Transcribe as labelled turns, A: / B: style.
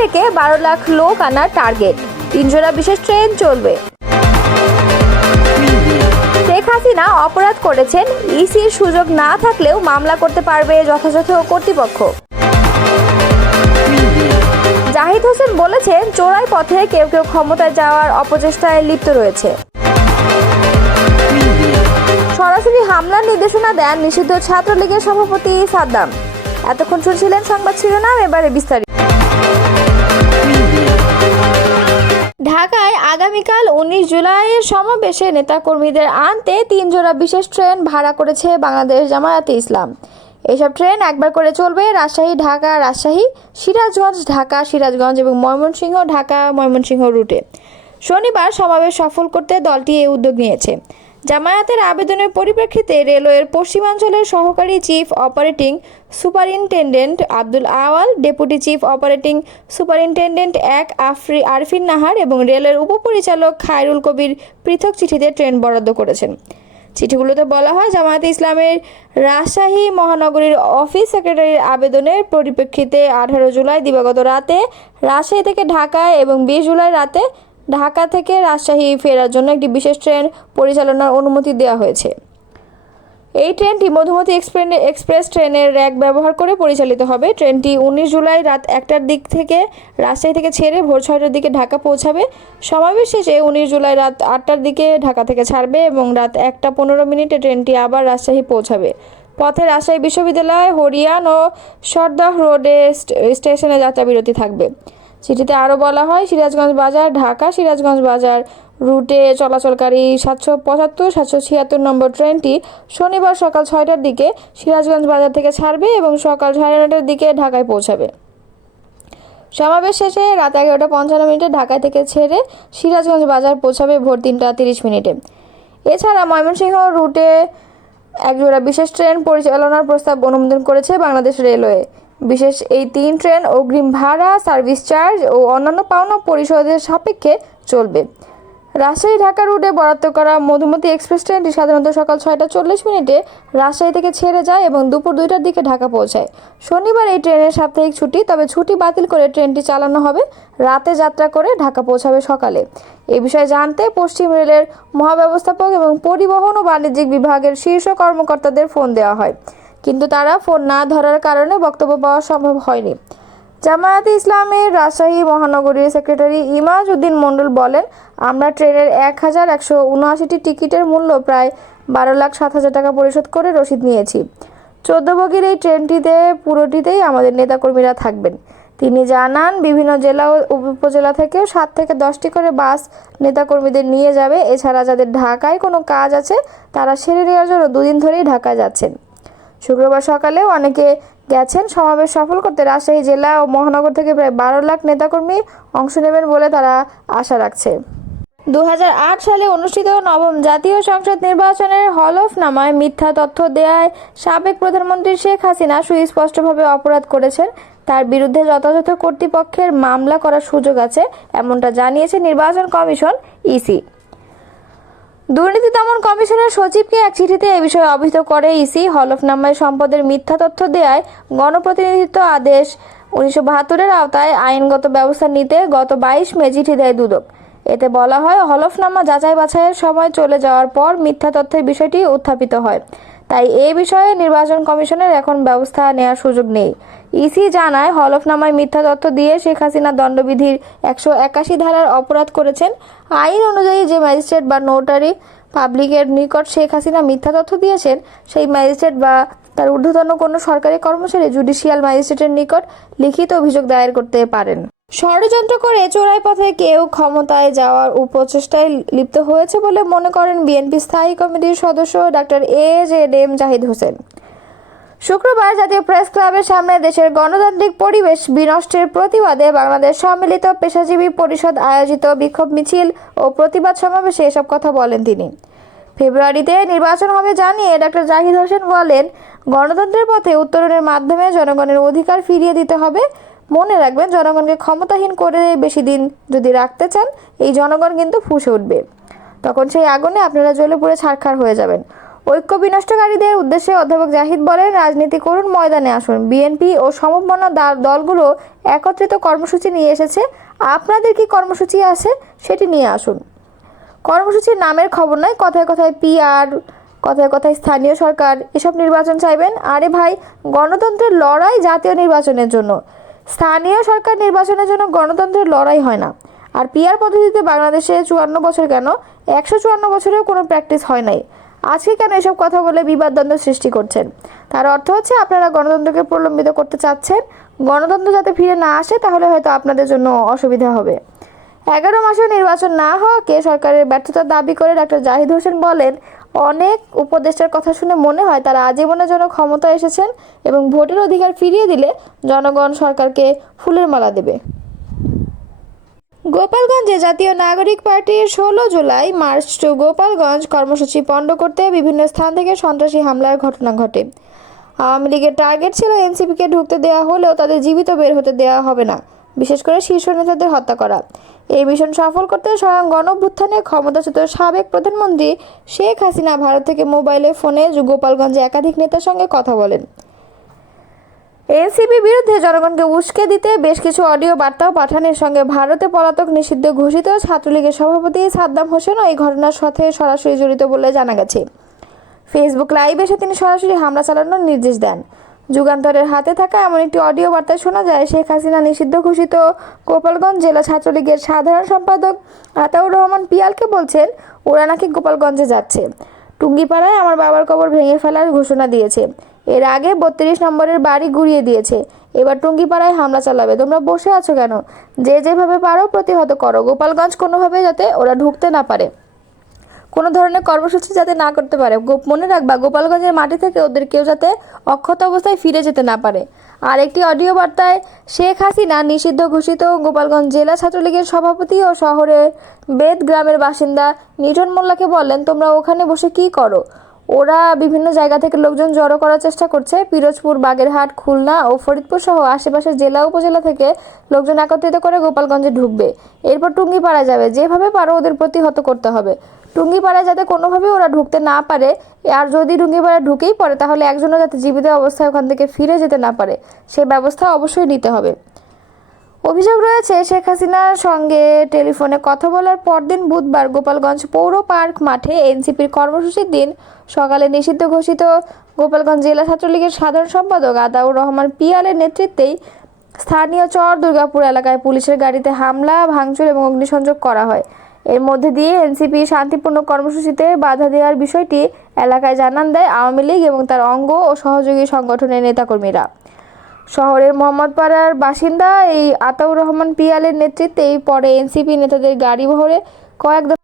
A: থেকে বারো লাখ লোক আনার টার্গেট তিনজোড়া বিশেষ ট্রেন চলবে শেখ হাসিনা অপরাধ করেছেন ইসির সুযোগ না থাকলেও মামলা করতে পারবে যথাযথ কর্তৃপক্ষ জাহিদ হোসেন বলেছেন চোরাই পথে কেউ কেউ ক্ষমতায় যাওয়ার অপচেষ্টায় লিপ্ত রয়েছে সরাসরি হামলার নির্দেশনা দেন নিষিদ্ধ ছাত্রলীগের সভাপতি সাদ্দাম এতক্ষণ শুনছিলেন সংবাদ শিরোনাম এবারে বিস্তারিত ঢাকায় আগামীকাল উনিশ জুলাইয়ের সমাবেশে নেতাকর্মীদের আনতে তিন জোড়া বিশেষ ট্রেন ভাড়া করেছে বাংলাদেশ জামায়াতে ইসলাম এসব ট্রেন একবার করে চলবে রাজশাহী ঢাকা রাজশাহী সিরাজগঞ্জ ঢাকা সিরাজগঞ্জ এবং ময়মনসিংহ ঢাকা ময়মনসিংহ রুটে শনিবার সমাবেশ সফল করতে দলটি এই উদ্যোগ নিয়েছে জামায়াতের আবেদনের পরিপ্রেক্ষিতে রেলওয়ের পশ্চিমাঞ্চলের সহকারী chief operating superintendent Abdul Awal deputy chief operating superintendent এক আফরি আরফিন নাহার এবং রেলের উপপরিচালক খায়রুল কবির পৃথক চিঠিতে ট্রেন বরাদ্দ করেছেন চিঠিগুলোতে বলা হয় জামায়াতে ইসলামের রাজশাহী মহানগরীর অফিস সেক্রেটারির আবেদনের পরিপ্রেক্ষিতে আঠারো জুলাই দিবাগত রাতে রাজশাহী থেকে ঢাকায় এবং বিশ জুলাই রাতে ঢাকা থেকে রাজশাহী ফেরার জন্য একটি বিশেষ ট্রেন পরিচালনার অনুমতি দেওয়া হয়েছে এই ট্রেনটি মধুমতি এক্সপ্রেস ট্রেনের র্যাক ব্যবহার করে পরিচালিত হবে ট্রেনটি উনিশ জুলাই রাত একটার দিক থেকে রাজশাহী থেকে ছেড়ে ভোর ছয়টার দিকে ঢাকা পৌঁছাবে সমাবেশ শেষে উনিশ জুলাই রাত আটটার দিকে ঢাকা থেকে ছাড়বে এবং রাত একটা পনেরো মিনিটে ট্রেনটি আবার রাজশাহী পৌঁছাবে পথে রাজশাহী বিশ্ববিদ্যালয় হরিয়ান ও সর্দাহ রোডে স্টেশনে যাত্রাবিরতি থাকবে চিঠিতে আরও বলা হয় সিরাজগঞ্জ বাজার ঢাকা সিরাজগঞ্জ বাজার রুটে চলাচলকারী সাতশো পঁচাত্তর সাতশো ছিয়াত্তর নম্বর ট্রেনটি শনিবার সকাল ছয়টার দিকে সিরাজগঞ্জ বাজার থেকে ছাড়বে এবং সকাল সাড়ে নটার দিকে ঢাকায় পৌঁছাবে সমাবেশ শেষে রাত এগারোটা পঞ্চান্ন মিনিটে ঢাকা থেকে ছেড়ে সিরাজগঞ্জ বাজার পৌঁছাবে ভোর তিনটা তিরিশ মিনিটে এছাড়া ময়মনসিংহ রুটে একজোড়া বিশেষ ট্রেন পরিচালনার প্রস্তাব অনুমোদন করেছে বাংলাদেশ রেলওয়ে বিশেষ এই তিন ট্রেন অগ্রিম ভাড়া সার্ভিস চার্জ ও অন্যান্য পাওনা পরিশোধের সাপেক্ষে চলবে রাজশাহী ঢাকা রুটে বরাদ্দ করা মধুমতি এক্সপ্রেস ট্রেনটি সাধারণত সকাল ছয়টা চল্লিশ মিনিটে রাজশাহী থেকে ছেড়ে যায় এবং দুপুর দুইটার দিকে ঢাকা পৌঁছায় শনিবার এই ট্রেনের সাপ্তাহিক ছুটি তবে ছুটি বাতিল করে ট্রেনটি চালানো হবে রাতে যাত্রা করে ঢাকা পৌঁছাবে সকালে এ বিষয়ে জানতে পশ্চিম রেলের মহাব্যবস্থাপক এবং পরিবহন ও বাণিজ্যিক বিভাগের শীর্ষ কর্মকর্তাদের ফোন দেওয়া হয় কিন্তু তারা ফোন না ধরার কারণে বক্তব্য পাওয়া সম্ভব হয়নি জামায়াতে ইসলামের রাজশাহী মহানগরীর সেক্রেটারি ইমাজ উদ্দিন মণ্ডল বলেন আমরা ট্রেনের এক হাজার একশো উনআশিটি টিকিটের মূল্য প্রায় বারো লাখ সাত হাজার টাকা পরিশোধ করে রসিদ নিয়েছি চোদ্দ বগির এই ট্রেনটিতে পুরোটিতেই আমাদের নেতাকর্মীরা থাকবেন তিনি জানান বিভিন্ন জেলা ও উপজেলা থেকেও সাত থেকে দশটি করে বাস নেতাকর্মীদের নিয়ে যাবে এছাড়া যাদের ঢাকায় কোনো কাজ আছে তারা সেরে নেওয়ার জন্য দুদিন ধরেই ঢাকায় যাচ্ছেন শুক্রবার সকালে অনেকে গেছেন সমাবেশ সফল করতে রাজশাহী জেলা ও মহানগর থেকে প্রায় বারো লাখ নেতাকর্মী অংশ নেবেন বলে তারা আশা রাখছে দু সালে অনুষ্ঠিত নবম জাতীয় সংসদ নির্বাচনের নামায় মিথ্যা তথ্য দেয়ায় সাবেক প্রধানমন্ত্রী শেখ হাসিনা সুস্পষ্টভাবে অপরাধ করেছেন তার বিরুদ্ধে যথাযথ কর্তৃপক্ষের মামলা করার সুযোগ আছে এমনটা জানিয়েছে নির্বাচন কমিশন ইসি দুর্নীতি দমন কমিশনের সচিবকে এক চিঠিতে এ বিষয়ে অবহিত করে ইসি হলফনামায় সম্পদের মিথ্যা তথ্য দেয় গণপ্রতিনিধিত্ব আদেশ উনিশশো বাহাত্তরের আওতায় আইনগত ব্যবস্থা নিতে গত বাইশ মে চিঠি দেয় দুদক এতে বলা হয় হলফনামা যাচাই বাছাইয়ের সময় চলে যাওয়ার পর মিথ্যা তথ্যের বিষয়টি উত্থাপিত হয় তাই এ বিষয়ে নির্বাচন কমিশনের এখন ব্যবস্থা নেওয়ার সুযোগ নেই ইসি জানায় হলফনামায় মিথ্যা তথ্য দিয়ে শেখ হাসিনা দণ্ডবিধির একশো একাশি ধারার অপরাধ করেছেন আইন অনুযায়ী যে ম্যাজিস্ট্রেট বা নোটারি পাবলিকের নিকট শেখ হাসিনা মিথ্যা তথ্য দিয়েছেন সেই ম্যাজিস্ট্রেট বা তার ঊর্ধ্বতন কোনো সরকারি কর্মচারী জুডিশিয়াল ম্যাজিস্ট্রেটের নিকট লিখিত অভিযোগ দায়ের করতে পারেন ষড়যন্ত্র করে চোরাই পথে কেউ ক্ষমতায় যাওয়ার উপচেষ্টায় লিপ্ত হয়েছে বলে মনে করেন বিএনপি স্থায়ী কমিটির সদস্য doctor A J M Zahid Hossain শুক্রবার জাতীয় প্রেস ক্লাবের সামনে দেশের গণতান্ত্রিক পরিবেশ বিনষ্টের প্রতিবাদে বাংলাদেশ সম্মিলিত পেশাজীবী পরিষদ আয়োজিত বিক্ষোভ মিছিল ও প্রতিবাদ সমাবেশে এসব কথা বলেন তিনি ফেব্রুয়ারিতে নির্বাচন হবে জানিয়ে ডক্টর জাহিদ হোসেন বলেন গণতন্ত্রের পথে উত্তরণের মাধ্যমে জনগণের অধিকার ফিরিয়ে দিতে হবে মনে রাখবেন জনগণকে ক্ষমতাহীন করে বেশি দিন যদি রাখতে চান এই জনগণ কিন্তু ফুসে উঠবে তখন সেই আগুনে আপনারা জ্বলে পুড়ে ছারখার হয়ে যাবেন ঐক্য বিনষ্টকারীদের উদ্দেশ্যে অধ্যাপক জাহিদ বলেন রাজনীতি করুন ময়দানে আসুন বিএনপি ও সমবনা দলগুলো একত্রিত কর্মসূচি নিয়ে এসেছে আপনাদের কি কর্মসূচি আছে সেটি নিয়ে আসুন কর্মসূচির নামের খবর নয় কথায় কথায় পিআর কথায় কথায় স্থানীয় সরকার এসব নির্বাচন চাইবেন আরে ভাই গণতন্ত্রের লড়াই জাতীয় নির্বাচনের জন্য স্থানীয় সরকার নির্বাচনের জন্য গণতন্ত্রের লড়াই হয় না আর পিআর পদ্ধতিতে বাংলাদেশে চুয়ান্ন বছর কেন একশো চুয়ান্ন বছরেও কোনো প্র্যাকটিস হয় নাই আজকে কেন এসব কথা বলে বিবাদ দ্বন্দ্ব সৃষ্টি করছেন তার অর্থ হচ্ছে আপনারা গণতন্ত্রকে প্রলম্বিত করতে চাচ্ছেন গণতন্ত্র যাতে ফিরে না আসে তাহলে হয়তো আপনাদের জন্য অসুবিধা হবে এগারো মাসে নির্বাচন না হওয়াকে সরকারের ব্যর্থতা দাবি করে ডাক্তার জাহিদ হোসেন বলেন অনেক উপদেষ্টার কথা শুনে মনে হয় তারা আজীবনের জন্য ক্ষমতা এসেছেন এবং ভোটের অধিকার ফিরিয়ে দিলে জনগণ সরকারকে ফুলের মালা দেবে গোপালগঞ্জে জাতীয় নাগরিক পার্টির ষোলো জুলাই মার্চ টু গোপালগঞ্জ কর্মসূচি পণ্ড করতে বিভিন্ন স্থান থেকে সন্ত্রাসী হামলার ঘটনা ঘটে আওয়ামী লীগের টার্গেট ছিল এনসিপিকে ঢুকতে দেওয়া হলেও তাদের জীবিত বের হতে দেওয়া হবে না বিশেষ করে শীর্ষ নেতাদের হত্যা করা এই মিশন সফল করতে স্বয়ং গণভ্যুত্থানে ক্ষমতাচ্যুত সাবেক প্রধানমন্ত্রী শেখ হাসিনা ভারত থেকে মোবাইলে ফোনে গোপালগঞ্জে একাধিক নেতার সঙ্গে কথা বলেন এনসিপি বিরুদ্ধে জনগণকে উস্কে দিতে বেশ কিছু অডিও বার্তাও পাঠানোর সঙ্গে ভারতে পলাতক নিষিদ্ধ ঘোষিত ছাত্রলীগের সভাপতি সাদ্দাম হোসেনও এই ঘটনার সাথে সরাসরি জড়িত বলে জানা গেছে ফেসবুক লাইভ এসে তিনি সরাসরি হামলা চালানোর নির্দেশ দেন যুগান্তরের হাতে থাকা এমন একটি অডিও বার্তা শোনা যায় শেখ হাসিনা নিষিদ্ধ ঘোষিত গোপালগঞ্জ জেলা ছাত্রলীগের সাধারণ সম্পাদক আতাউর রহমান পিয়ালকে বলছেন ওরা নাকি গোপালগঞ্জে যাচ্ছে টুঙ্গিপাড়ায় আমার বাবার কবর ভেঙে ফেলার ঘোষণা দিয়েছে এর আগে বত্রিশ নম্বরের বাড়ি ঘুরিয়ে দিয়েছে এবার টুঙ্গিপাড়ায় হামলা চালাবে তোমরা বসে আছো কেন যে যেভাবে পারো প্রতিহত করো গোপালগঞ্জ কোনোভাবে যাতে ওরা ঢুকতে না পারে কোনো ধরনের কর্মসূচি যাতে না করতে পারে মনে রাখবা গোপালগঞ্জের মাটি থেকে ওদের কেউ যাতে অক্ষত অবস্থায় ফিরে যেতে না পারে আর একটি অডিও বার্তায় শেখ হাসিনা নিষিদ্ধ ঘোষিত গোপালগঞ্জ জেলা ছাত্রলীগের সভাপতি ও শহরের বেদ গ্রামের বাসিন্দা নিটন মোল্লাকে বলেন তোমরা ওখানে বসে কি করো ওরা বিভিন্ন জায়গা থেকে লোকজন জড়ো করার চেষ্টা করছে পিরোজপুর বাগেরহাট খুলনা ও ফরিদপুর সহ আশেপাশের জেলা উপজেলা থেকে লোকজন একত্রিত করে গোপালগঞ্জে ঢুকবে এরপর টুঙ্গিপাড়া যাবে যেভাবে পারো ওদের প্রতিহত করতে হবে টুঙ্গিপাড়ায় যাতে কোনোভাবে ওরা ঢুকতে না পারে আর যদি টুঙ্গিপাড়ায় ঢুকেই পড়ে তাহলে একজনও যাতে জীবিত অবস্থায় ওখান থেকে ফিরে যেতে না পারে সে ব্যবস্থা অবশ্যই নিতে হবে অভিযোগ রয়েছে শেখ হাসিনার সঙ্গে টেলিফোনে কথা বলার পরদিন বুধবার গোপালগঞ্জ পৌর পার্ক মাঠে এনসিপির কর্মসূচির দিন সকালে নিষিদ্ধ ঘোষিত গোপালগঞ্জ জেলা ছাত্রলীগের সাধারণ সম্পাদক আদাউর রহমান পিয়ালের নেতৃত্বেই স্থানীয় চর দুর্গাপুর এলাকায় পুলিশের গাড়িতে হামলা ভাঙচুর এবং অগ্নিসংযোগ করা হয় এর মধ্যে দিয়ে এনসিপি শান্তিপূর্ণ কর্মসূচিতে বাধা দেওয়ার বিষয়টি এলাকায় জানান দেয় আওয়ামী লীগ এবং তার অঙ্গ ও সহযোগী সংগঠনের নেতাকর্মীরা শহরের মোহাম্মদপাড়ার বাসিন্দা এই আতাউর রহমান পিয়ালের নেতৃত্বে পরে এনসিপি নেতাদের গাড়ি ভরে কয়েক